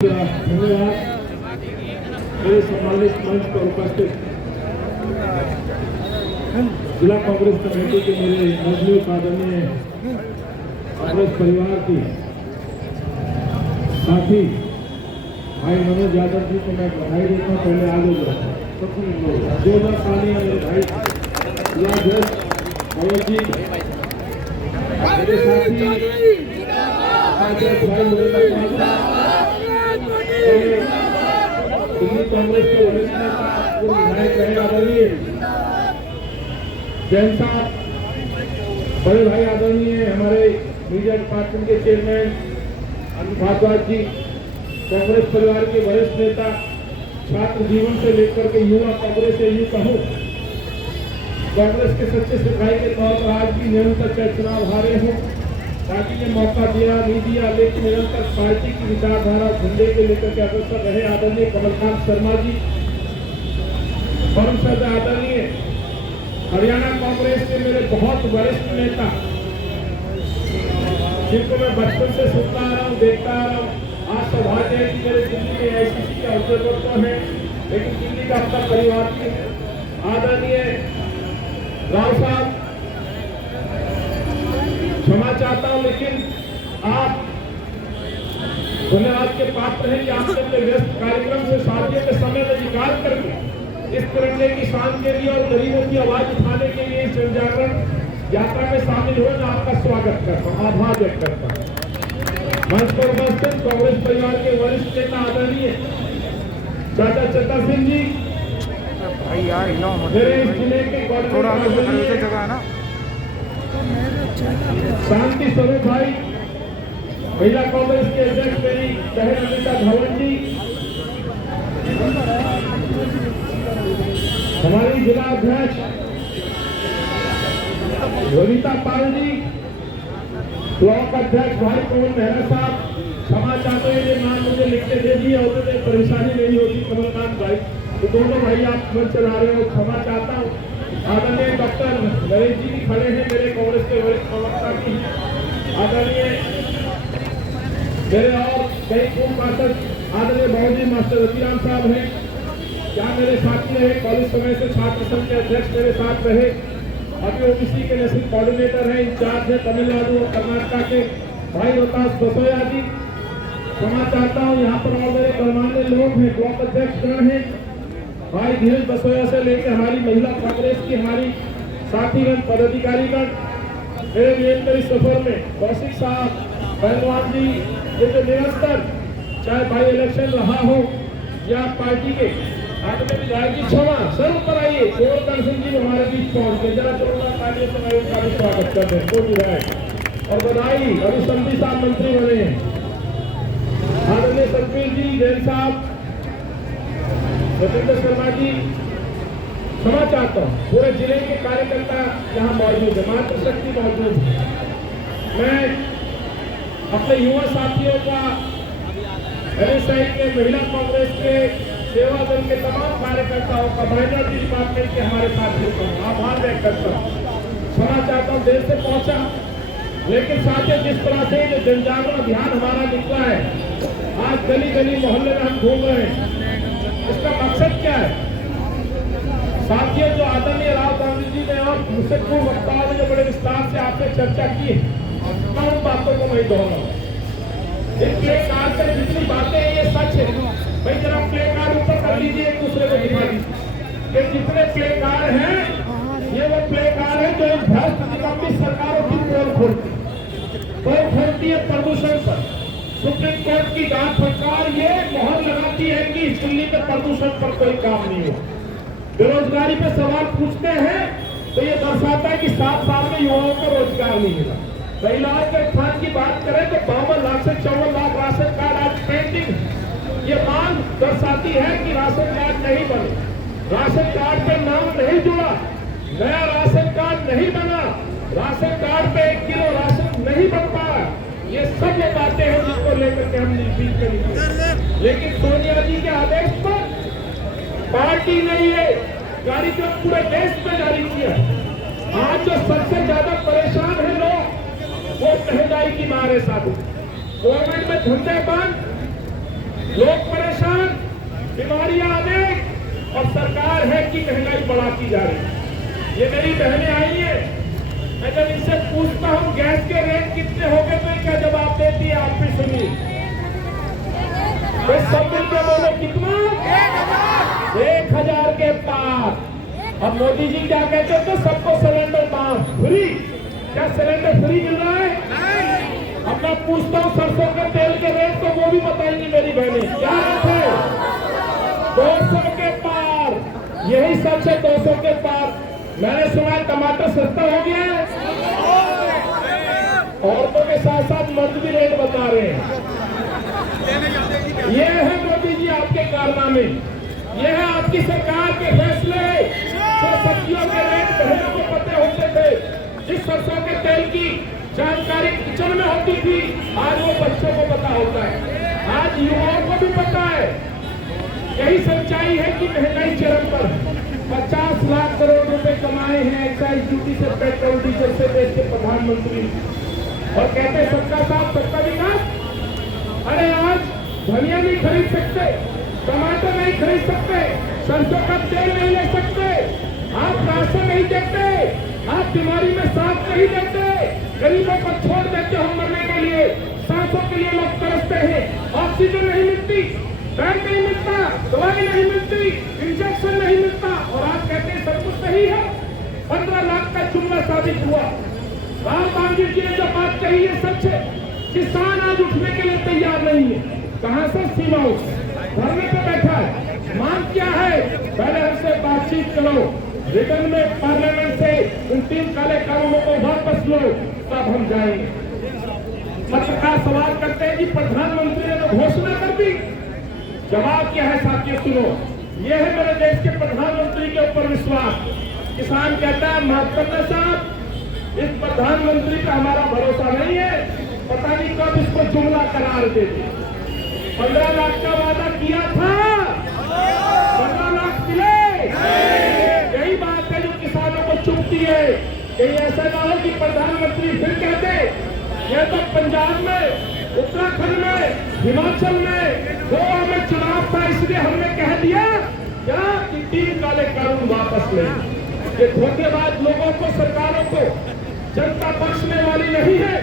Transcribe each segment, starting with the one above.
धन्यवाद। मेरे सम्मानित मंच पर उपस्थित जिला कांग्रेस कमेटी के मेरे मजबूत आदरणीय कांग्रेस परिवार की साथी भाई मनोज यादव जी को मैं बधाई देता हूँ। पहले आगे बढ़ा 2 सालियां मेरे भाई मनोज जी मेरे साथी दिल्ली कांग्रेस के वरिष्ठ नेता विधायक रहे आदरणीय जैन साहब, बड़े भाई आदरणीय हमारे मीडिया डिपार्टमेंट के चेयरमैन अनिल भारद्वाज जी, कांग्रेस परिवार के वरिष्ठ नेता, छात्र जीवन से लेकर के युवा कांग्रेस से यूं कहूं कांग्रेस के सच्चे सिपाही के तौर पर आज भी निरंतर चुनाव हारे हों। पार्टी ने मौका दिया नहीं दिया, लेकिन निरंतर पार्टी की विचारधारा झंडे के लेकर के अग्रसर रहे आदरणीय कमलकांत शर्मा जी, परम श्रद्धा आदरणीय हरियाणा कांग्रेस के मेरे बहुत वरिष्ठ नेता, जिनको मैं बचपन से सुनता आ रहा हूँ, देखता आ रहा हूँ। आज सौभाग्य है कि मेरे दिल्ली में आईसीसी का अवसर है, लेकिन दिल्ली का अपना परिवार भी है। आदरणीय राव साहब, क्षमा चाहता हूं, लेकिन आप धन्यवाद के पात्र हैं कि आपने अपने व्यस्त कार्यक्रम से साथियों के समय में निकाल करके इस तिरंगे की शान के लिए और गरीबों की आवाज उठाने के लिए इस जनजागरण यात्रा में शामिल हुए। मैं आपका स्वागत करता हूँ, आभार व्यक्त करता हूँ। मंच पर उपस्थित कांग्रेस परिवार के वरिष्ठ नेता आदरणीय चाचा चत्ता सिंह जी, मेरे इस जिले के कोऑर्डिनेटर शांति स्वरूप भाई, महिला कांग्रेस के अध्यक्ष मेरी बहन अनिता धवन जी, हमारी जिला अध्यक्ष रोहिता पाल जी, ब्लॉक अध्यक्ष भाई पवन मेहरा साहब, क्षमा चाहते हैं ये नाम मुझे लिख के दे दिए होते तो परेशानी नहीं होती कमलकांत भाई, तो दोनों भाई आप मंच चला रहे हो, क्षमा चाहता हूँ। आदरणीय डॉक्टर नरेश जी भी खड़े हैं, मेरे कांग्रेस के वरिष्ठ प्रवक्ता की आदरणीय मेरे और कई पूर्व पार्षद आदरणीय बाबूजी मास्टर रतिराम साहब हैं, क्या मेरे साथी रहे, कॉलेज समय से छात्र संघ के अध्यक्ष मेरे साथ रहे, अभी ओबीसी के नेशनल कोऑर्डिनेटर हैं, इंचार्ज है तमिलनाडु और कर्नाटका के भाई रोहतास बसोया जी। क्षमा चाहता हूँ, यहाँ पर और मेरे गणमान्य लोग हैं, ब्लॉक अध्यक्ष गण हैं, भाई धीरज बसोया से लेकर हमारी महिला कांग्रेस की हमारी साथीगण पदाधिकारीगण, मेरे निरंतर सफर में कौशिक साहब, पहलवान जी, ये जो निरंतर चाहे भाई इलेक्शन रहा हो या पार्टी के आपने विधायक जी, क्षमा सर ऊपर आइए, गोवर्धन सिंह जी हमारे बीच पहुंच गए, जरा जोरदार तालियों से मैं उनका भी स्वागत करते हैं, दो विधायक और बधाई। अभी संधि साहब मंत्री बने हैं, आदरणीय सतवीर जी, जैन साहब, सतेंद्र शर्मा जी, क्षमा चाहता हूँ, पूरे जिले के कार्यकर्ता यहाँ मौजूद है, मातृशक्ति मौजूद है। मैं अपने युवा साथियों का, एनएसआई के, महिला कांग्रेस के, सेवा दल के तमाम कार्यकर्ताओं का, माइनॉरिटी डिपार्टमेंट के हमारे साथियों का आभार व्यक्त करता हूँ। क्षमा चाहता हूँ, देर से पहुंचा, लेकिन साथियों जिस तरह से जो जनजागरण अभियान हमारा निकला है, आज गली गली मोहल्ले में हम घूम रहे हैं, इसका मकसद क्या है साथियों? जो आदरणीय राव गांधी जी ने और मुझसे पूर्व वक्ताओं ने जो बड़े विस्तार से आपसे चर्चा की है, मैं उन बातों को मैं दोहराऊं। इन प्ले कार्ड पर जितनी बातें हैं ये सच है भाई, जरा प्ले कार्ड ऊपर कर लीजिए, एक दूसरे को दिखा दीजिए। ये जितने प्ले कार्ड हैं ये वो प्ले कार्ड है जो इन भ्रष्ट निकम्मी सरकारों की पोल खोलती है प्रदूषण पर। सुप्रीम कोर्ट की डांट फटकार ये मोहर लगाती है कि दिल्ली में प्रदूषण पर कोई काम नहीं हो। बेरोजगारी पे सवाल पूछते हैं तो ये दर्शाता है कि 7 साल में युवाओं को रोजगार नहीं मिला। महिलाओं के उत्थान की बात करें तो 52 लाख से 54 लाख राशन कार्ड आज पेंडिंग। ये मांग दर्शाती है कि राशन कार्ड नहीं बने, राशन कार्ड पे नाम नहीं जुड़ा, नया राशन कार्ड नहीं बना, राशन कार्ड पे 1 किलो राशन नहीं बन पाया। ये सब वो बातें हैं जिनको लेकर के हम नीति करेंगे। लेकिन सोनिया जी के आदेश पर पार्टी ने ये कार्यक्रम पूरे देश में जारी किया। आज जो सबसे ज्यादा परेशान है लोग, वो महंगाई की मार है साधु। गवर्नमेंट में धंधे बंद, लोग परेशान, बीमारियां अनेक और सरकार है कि महंगाई बढ़ाती जा रही है। ये मेरी बहनें आई हैं, मैं जब इनसे पूछता हूँ गैस के रेट कितने हो गए तो क्या जवाब देती है, आप भी सुनिए। तो सब मिलकर बोलो कितना? 1000 के पार। अब मोदी जी क्या कहते थे, सबको सिलेंडर माफ फ्री। क्या सिलेंडर फ्री मिल रहा है? अब मैं पूछता हूँ सरसों के तेल के रेट तो वो भी बताएंगी मेरी बहनें, क्या रेट है? 200 के पार। यही सच है, 200 के पार। मैंने सुना है टमाटर सस्ता हो गया है। औरतों के साथ साथ मर्द भी रेट बता रहे हैं। ये है मोदी जी आपके कारनामे, ये है आपकी सरकार के फैसले। जो सब्जियों के रेट बहनों को पते होते थे, जिस सरसों के तेल की जानकारी किचन में होती थी, आज वो बच्चों को पता होता है, आज युवाओं को भी पता है। यही सच्चाई है कि महंगाई चरम पर। 50 लाख करोड़ रुपए कमाए हैं एक्साइज ड्यूटी से, पेट्रोल डीजल से देश के प्रधानमंत्री, और कहते सबका साथ सबका विकास। अरे आज धनिया नहीं खरीद सकते, टमाटर नहीं खरीद सकते, सरसों का तेल नहीं ले सकते, आप राशन नहीं देते, आप बीमारी में साथ नहीं देते, गरीबों को छोड़ देते हो मरने के लिए। सांसों के लिए लोग तरसते हैं, ऑक्सीजन नहीं मिलती, बेड नहीं मिलता, दवाई नहीं मिलती, इंजेक्शन नहीं मिलता, और आप कहते हैं सब कुछ सही है। 15 लाख का जुमला साबित हुआ। राहुल गांधी जी ने जो बात कही है सच है। किसान आज उठने के लिए तैयार नहीं है। कहां से? सीमा हाउस धरने पे बैठा है। मांग क्या है? पहले हमसे बातचीत करो, रिटर्न में पार्लियामेंट से उन 3 काले कानूनों को वापस लो, तब हम जाएंगे। पत्रकार सवाल करते हैं कि प्रधानमंत्री ने तो घोषणा कर दी, जवाब क्या है साथियों सुनो। ये है मेरे देश के प्रधानमंत्री के ऊपर विश्वास। किसान कहता है महत्वपूर्ण साहब, इस प्रधानमंत्री का हमारा भरोसा नहीं है, पता नहीं कब इसको जुमला करार दे दे। 15 लाख का वादा किया था, 15 लाख मिले। यही बात है जो किसानों को चुभती है। कहीं ऐसा ना हो कि प्रधानमंत्री फिर कहते यह तो पंजाब में, उत्तराखंड में, हिमाचल में, गोवा में चुनाव था इसलिए हमने कह दिया क्या कि 3 काले कानून वापस ले। ये धोखेबाज लोगों को, सरकारों को जनता बख्शने वाली नहीं है,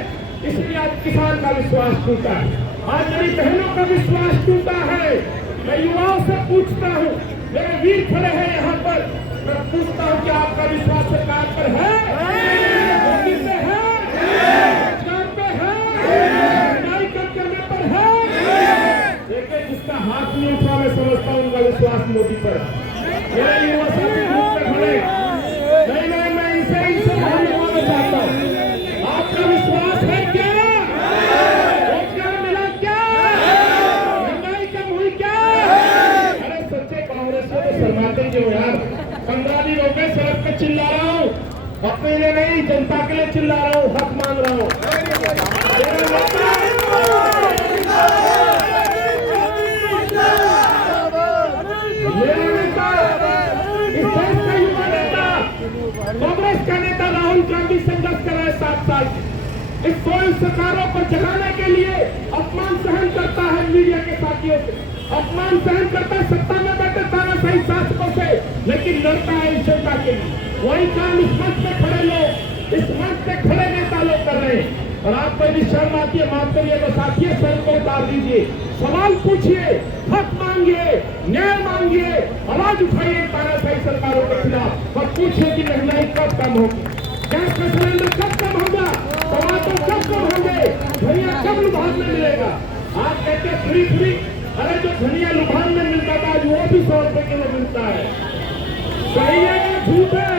इसलिए आज किसान का विश्वास टूटा है, आज मेरी बहनों का विश्वास टूटा है। मैं युवाओं से पूछता हूँ, मेरे वीर खड़े हैं यहाँ पर, मैं पूछता हूँ कि आपका विश्वास सरकार पर है? मोदी पे है? रोजगार पे है? महंगाई कम करने पर है? देखिए जिसका हाथ नहीं उठा मैं समझता हूँ उनका विश्वास मोदी पर। मेरे युवा साथी खड़े, नहीं मैं इनसे मालूम चाहता हूँ, आपका विश्वास है क्या? रोजगार मिला क्या? महंगाई कम हुई क्या? अरे सच्चे कांग्रेस को तो शर्माते क्यों यार? 15 दिन हो गए सड़क पे चिल्ला रहा हूँ, अपने लिए नहीं जनता के लिए चिल्ला रहा हूँ, हक मांग रहा हूँ। मेरा नेता, इस देश का युवा नेता, कांग्रेस का नेता राहुल गांधी संघर्ष कर रहे 7 साल से। इस सोल सरकारों को जगाने के लिए अपमान सहन करता है मीडिया के साथियों से, अपमान सहन करता है सत्ता में बैठे तानाशाही शासकों से, लेकिन लड़ता है इस जनता के लिए। वही काम इस मंच पे खड़े लोग, इस मंच पे खड़े नेता लोग कर रहे हैं। और आपको यदि शर्म आती है माफ करिए तो साथियों सर को उतार दीजिए, सवाल पूछिए, हक मांगिए, न्याय मांगिए, आवाज उठाइए तानाशाही सरकारों के खिलाफ और पूछिए कि महंगाई कब कम होगी, गैस का सिलेंडर कब कम होगा, टमाटर कब कम होंगे, धनिया कब लुभान में मिलेगा। आप कहते हैं फ्री, अरे जो धनिया लुभान में मिलता था आज वो भी 100 रुपए किलो मिलता है। सही है या झूठ है?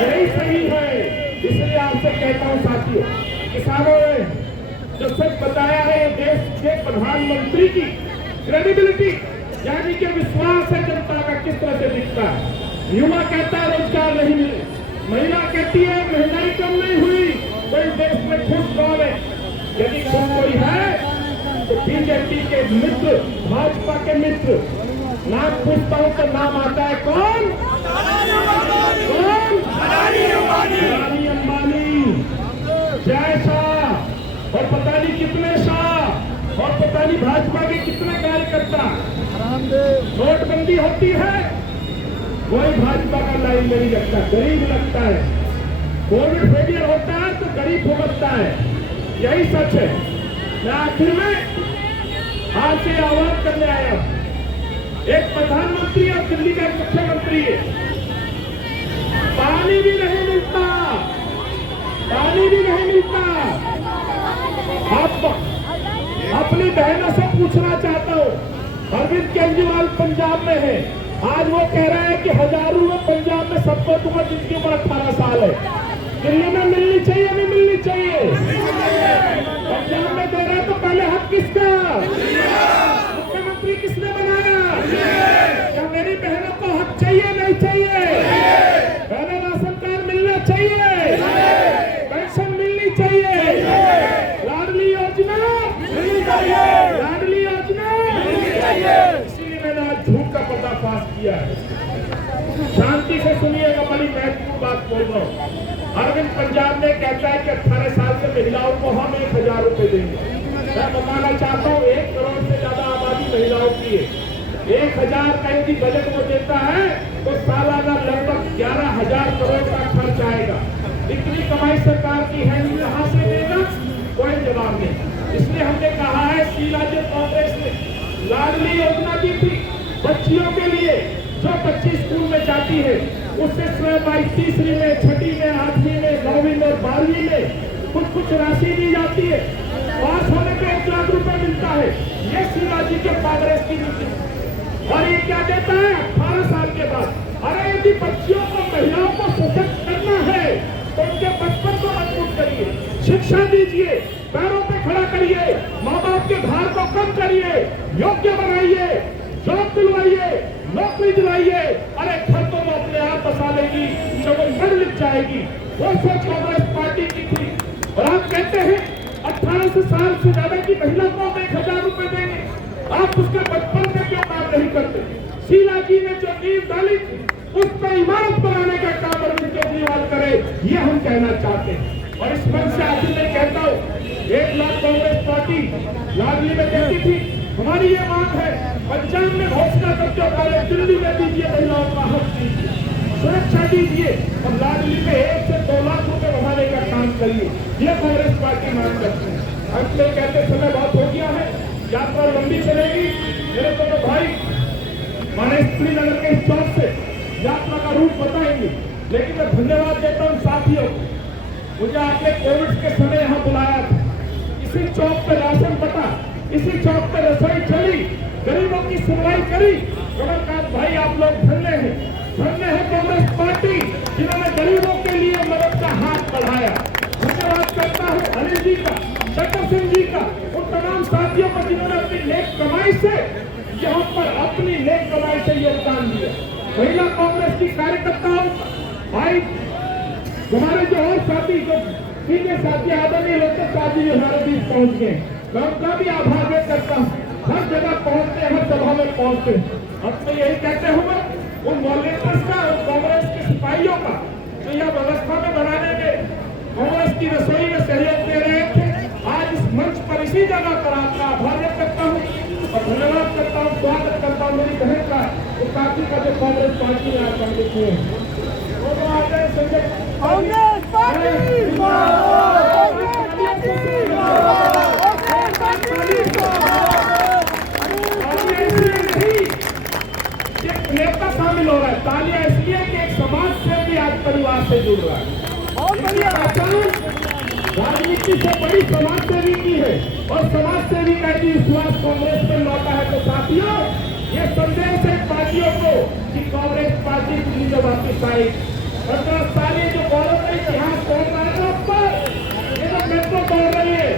यही सही है। इसलिए आपसे कहता हूँ साथियों, किसानों ने जो सच बताया है देश के प्रधानमंत्री की क्रेडिबिलिटी यानी कि विश्वास है जनता का किस तरह से दिखता है। युवा कहता है रोजगार नहीं मिले, महिला कहती है महंगाई कम नहीं हुई, तो इस देश में खुश कौन है? यदि खुश कोई है तो बीजेपी के मित्र, भाजपा के मित्र। नाम पूछता हूं तो नाम आता है कौन? अदानी अंबानी, जय शाह और पता नहीं कितने शाह। और पता नहीं भाजपा के कितने कार्यकर्ता नोटबंदी होती है कोई भाजपा का लाइन नहीं लगता, गरीब लगता है। कोविड फेलियर होता है तो गरीब भुगतता है, यही सच है। मैं आखिर में आज से आह्वान करने आया हूं, एक प्रधानमंत्री और दिल्ली का एक मुख्यमंत्री है, पानी भी नहीं मिलता, पानी भी नहीं मिलता। आप अपनी बहनों से पूछना चाहता हूं, अरविंद केजरीवाल पंजाब में है, आज वो कह रहा है कि हजारों में पंजाब में सबको दूंगा जिनकी उम्र 18 साल है। दिल्ली में मिलनी चाहिए, नहीं मिलनी चाहिए? पंजाब में दे रहे तो पहले हक किसका? मुख्यमंत्री किसने बनाया? क्या मेरी बहनों को हक चाहिए, नहीं चाहिए? पहले राशन कार्ड मिलना चाहिए, पेंशन मिलनी चाहिए, लाडली योजना मिलनी चाहिए, लाडली योजना मिलनी चाहिए। इसीलिए मैंने आज झूठ का पर्दाफाश किया है। शांति से सुनिएगा, बड़ी महत्वपूर्ण बात बोल रहा हूँ। अरविंद पंजाब में कहता है कि 18 साल से महिलाओं को हम 1000 रुपए देंगे। मैं बताना चाहता हूँ 1 करोड़ से ज्यादा आबादी महिलाओं की है। 1000 का यदि बजट वो देता है तो सालाना लगभग 11,000 करोड़ का खर्च आएगा। इतनी कमाई सरकार की है, कहां से देगा? कोई जवाब नहीं। इसलिए हमने कहा है, शीला जी कांग्रेस ने लाडली योजना दी थी बच्चियों के लिए, जो बच्ची स्कूल में जाती है उससे स्वयं 3वीं में, 6वीं में, 8वीं में, 9वीं में, 12वीं में कुछ राशि दी जाती है। पास होने पे 1 लाख रुपए मिलता है। ये शीला जी के कांग्रेस की नीति। और ये क्या देता है 18 साल के बाद? अरे यदि बच्चियों को, महिलाओं को सशक्त करना है तो उनके बचपन को मजबूत करिए, शिक्षा दीजिए, पैरों पे खड़ा करिए, माँ बाप के भार को कम करिए, योग्य बनाइए, जॉब दिलवाइए, नौकरी दिलाइए। अरे घर तो वो अपने आप बसा लेगी जब वो पढ़ लिख जाएगी। वो सोच कांग्रेस पार्टी की थी। और आप कहते हैं 18 साल से ज्यादा की महिला को 1000 रुपए देंगे, आप उसके बचपन में क्यों काम नहीं करते? शीला जी ने जो नींव डाली थी उस पर इमारत बनाने का काम अरविंद केजरीवाल करे, ये हम कहना चाहते हैं। और इस मंच से आखिर में कहता हूँ, 1 लाख कांग्रेस पार्टी लाडली में कहती थी, हमारी ये मांग है, पंजाब में घोषणा करके पहले दिल्ली में दीजिए, महिलाओं का हक दीजिए, सुरक्षा दीजिए और लाडली में 1 से 2 लाख रुपए बढ़ाने का काम करिए। ये कांग्रेस पार्टी मांग करती है। अंत में कहते समय बहुत हो गया है, यात्रा लंबी चलेगी। मेरे दोनों भाई माने श्रीनगर के इस चौक से यात्रा का रूट बताएंगे, लेकिन मैं धन्यवाद देता हूँ साथियों को। मुझे आपने कोविड के समय यहाँ बुलाया था, इसी चौक पे राशन बटा, इसी चौक पे रसोई चली, गरीबों की सुनवाई करी। कमलकांत भाई आप लोग धन्य हैं, धन्य है कांग्रेस पार्टी जिन्होंने गरीबों के लिए मदद का हाथ बढ़ाया। धन्यवाद करता हूँ अनिल जी का, शंकर सिंह जी का, उन तमाम साथियों को जिन्होंने अपनी नेक कमाई से यहाँ पर अपनी नेक कमाई से योगदान दिया। महिला कांग्रेस की कार्यकर्ताओं भाई, हमारे जो और साथी जो सीधे साथी आदरणीय लोकसभा साथी हमारे बीच पहुंच गए, मैं उनका भी आभार व्यक्त करता हूँ। हर जगह पहुंचते, हर सभा में पहुंचते। अब मैं यही कहते हुए उन वॉलंटियर्स का, उन कांग्रेस के सिपाहियों का जो यह व्यवस्था में बनाने में कांग्रेस की रसोई में सहयोग दे रहे थे, आज इस मंच पर इसी जगह पर आपका आभार व्यक्त करता हूँ और धन्यवाद करता हूँ, स्वागत करता हूँ मेरी बहन का, उस साथी का जो कांग्रेस पार्टी में आज शामिल हुए हैं। नेता शामिल हो रहा है, तालियां इसलिए कि एक समाज सेवी आज परिवार से जुड़ रहा है। बहुत बढ़िया। राजनीति से बड़ी समाज सेवी की है और समाज सेवी का यदि विश्वास कांग्रेस में लौटा है तो साथियों, ये संदेश है पार्टियों को कि कांग्रेस पार्टी दिल्ली में वापिस आई। 15 साल जो गौरव का इतिहास तोड़ रहा है पर ये जो मेट्रो तोड़ रही है,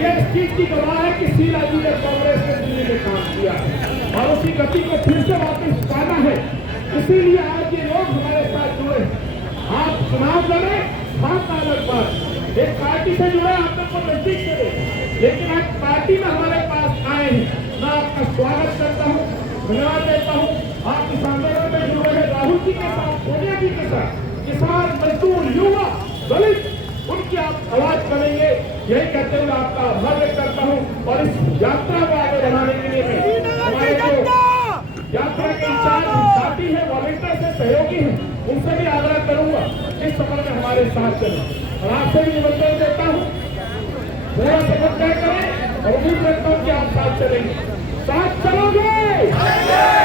ये इस चीज की गवाह है कि शीला जी ने कांग्रेस में दिल्ली में काम किया और उसी गति को फिर से वापस पाना है। इसीलिए आज ये लोग हमारे साथ जुड़े। आप चुनाव लड़े, बात अलग बात, एक पार्टी से जुड़े, आप लोग को नजदीक से, लेकिन आज पार्टी में हमारे पास आए हैं। मैं आपका स्वागत करता हूँ, धन्यवाद देता हूँ। आप इस आंदोलन में जुड़े हैं राहुल जी के साथ, सोनिया जी के साथ, किसान, मजदूर, युवा, दलित, उनकी आप आवाज करेंगे। यही कहते हुए आपका आभार व्यक्त करता हूँ और इस यात्रा को आगे बढ़ाने के लिए मैं हमारे जो यात्रा के इंचार्ज साथी है, वॉलंटियर से सहयोगी हैं, उनसे भी आग्रह करूंगा इस सफर में हमारे साथ चलें और आपसे भी निमंत्रण देता हूँ पूरा सफर तय करें और उम्मीद करता हूँ कि आप साथ चलेंगे। साथ चलोगे?